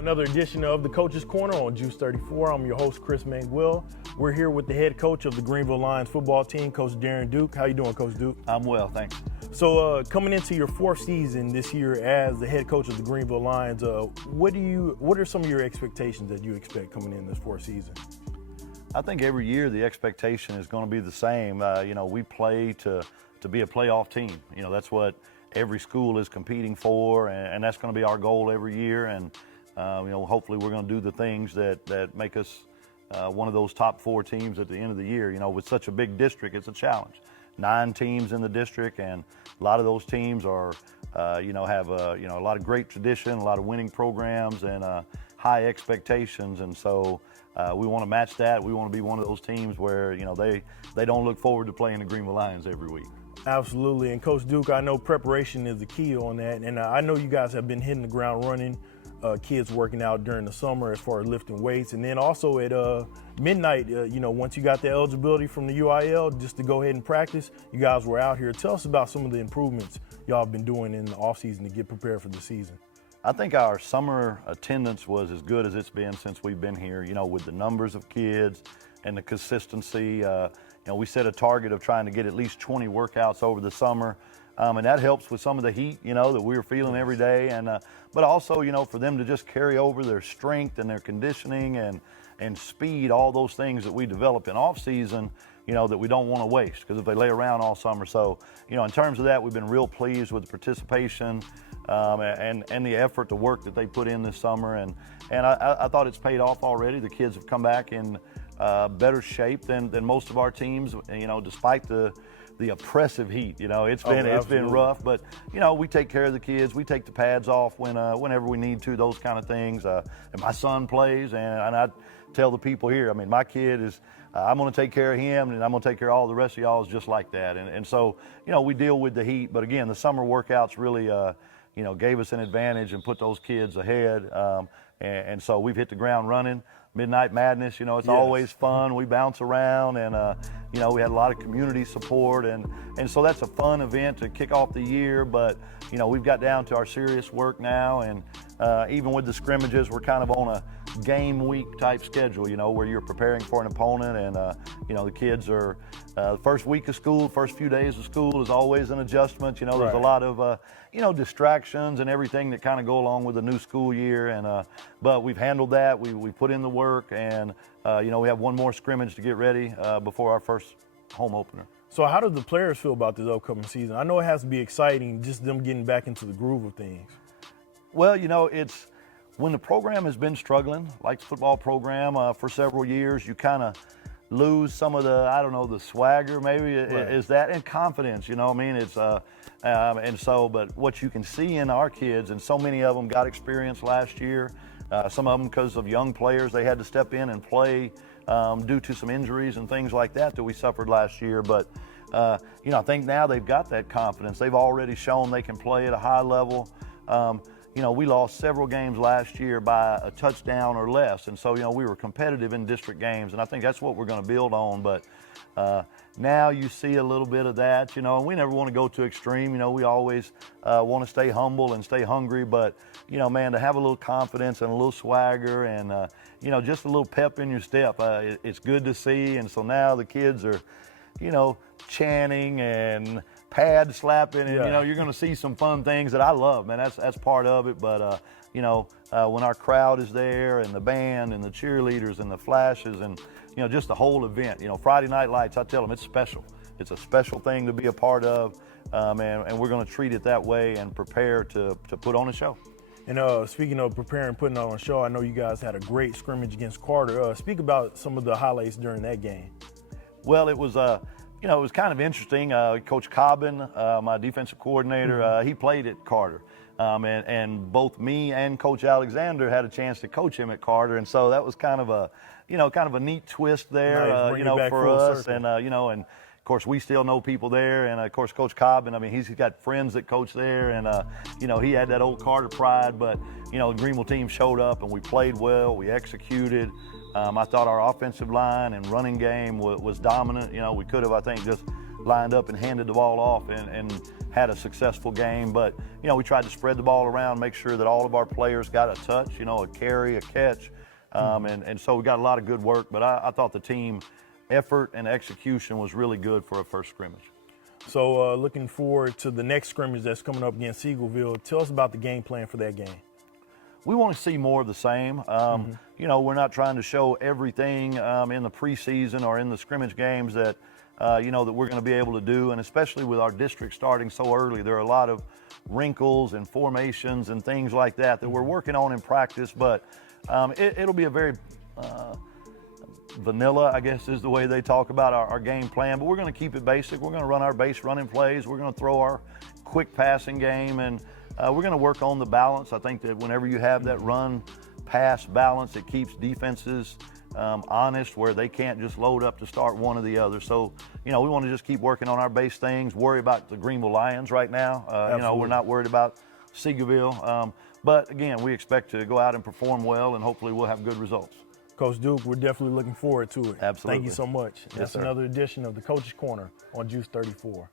Another edition of the Coach's Corner on Juice 34. I'm your host, Chris Manguil. We're here with the head coach of the Greenville Lions football team, Coach Darren Duke. How you doing, Coach Duke? I'm well, thanks. So coming into your fourth season this year as the head coach of the Greenville Lions, what are some of your expectations that you expect coming in this fourth season? I think every year the expectation is going to be the same. We play to be a playoff team. That's what every school is competing for, and that's going to be our goal every year. And hopefully we're going to do the things that make us one of those top four teams at the end of the year. With such a big district, it's a challenge. 9 teams in the district, and a lot of those teams are, have a lot of great tradition, a lot of winning programs, and high expectations. And so we want to match that. We want to be one of those teams where they don't look forward to playing the Greenville Lions every week. Absolutely, and Coach Duke, I know preparation is the key on that, and I know you guys have been hitting the ground running. Kids working out during the summer as far as lifting weights, and then also at midnight, once you got the eligibility from the UIL just to go ahead and practice, you guys were out here. Tell us about some of the improvements y'all have been doing in the offseason to get prepared for the season. I think our summer attendance was as good as it's been since we've been here, with the numbers of kids and the consistency. We set a target of trying to get at least 20 workouts over the summer. And that helps with some of the heat, that we're feeling every day. And but also, for them to just carry over their strength and their conditioning and speed, all those things that we develop in off season, that we don't want to waste, because if they lay around all summer. So, in terms of that, we've been real pleased with the participation and the effort, the work that they put in this summer. And I thought it's paid off already. The kids have come back in better shape than most of our teams, despite the oppressive heat. It's been rough, but we take care of the kids. We take the pads off whenever we need to, those kind of things. And my son plays, and I tell the people here, my kid is, I'm going to take care of him, and I'm going to take care of all the rest of y'all is just like that. And so, we deal with the heat, but again, the summer workouts really, gave us an advantage and put those kids ahead. And so we've hit the ground running. Midnight Madness, it's always fun. We bounce around, and we had a lot of community support, and so that's a fun event to kick off the year. But we've got down to our serious work now, and even with the scrimmages, we're kind of on a game week type schedule, where you're preparing for an opponent, and the kids are the first week of school, first few days of school is always an adjustment. There's a lot of distractions and everything that kind of go along with the new school year, and but we've handled that. We put in the work, and we have one more scrimmage to get ready before our first home opener. So how do the players feel about this upcoming season? I know it has to be exciting, just them getting back into the groove of things. Well, it's when the program has been struggling, like the football program, for several years, you kind of lose some of the swagger maybe is that, and confidence, it's and so, but what you can see in our kids, and so many of them got experience last year, some of them because of young players, they had to step in and play due to some injuries and things like that we suffered last year. But I think now they've got that confidence. They've already shown they can play at a high level. We lost several games last year by a touchdown or less. And so, we were competitive in district games, and I think that's what we're going to build on. But now you see a little bit of that, and we never want to go too extreme. We always want to stay humble and stay hungry. But, man, to have a little confidence and a little swagger and, just a little pep in your step, it's good to see. And so now the kids are, chanting and pad slapping, and you're going to see some fun things that I love, man. That's part of it. But when our crowd is there, and the band and the cheerleaders and the flashes, and just the whole event, Friday Night Lights, I tell them it's special. It's a special thing to be a part of, and we're going to treat it that way and prepare to put on a show. And speaking of preparing, putting on a show, I know you guys had a great scrimmage against Carter. Speak about some of the highlights during that game. Well, it was it was kind of interesting. Coach Cobbin, my defensive coordinator, he played at Carter. And both me and Coach Alexander had a chance to coach him at Carter. And so that was kind of a neat twist there, nice, for us. Circle. And of course, we still know people there. And of course, Coach Cobbin, he's got friends that coach there. And, he had that old Carter pride. But, the Greenville team showed up, and we played well. We executed. I thought our offensive line and running game was dominant. We could have, I think, just lined up and handed the ball off and had a successful game. But, we tried to spread the ball around, make sure that all of our players got a touch, a carry, a catch. And so we got a lot of good work. But I thought the team effort and execution was really good for a first scrimmage. So looking forward to the next scrimmage that's coming up against Eagleville. Tell us about the game plan for that game. We want to see more of the same. We're not trying to show everything in the preseason or in the scrimmage games that, that we're going to be able to do. And especially with our district starting so early, there are a lot of wrinkles and formations and things like that we're working on in practice. But it'll be a very vanilla, I guess, is the way they talk about our game plan. But we're going to keep it basic. We're going to run our base running plays. We're going to throw our quick passing game. And we're going to work on the balance. I think that whenever you have that run-pass balance, it keeps defenses honest, where they can't just load up to start one or the other. So, we want to just keep working on our base things, worry about the Greenville Lions right now. We're not worried about Seagoville. But, again, we expect to go out and perform well, and hopefully we'll have good results. Coach Duke, we're definitely looking forward to it. Absolutely. Thank you so much. Yes, That's sir. Another edition of the Coach's Corner on Juice 34.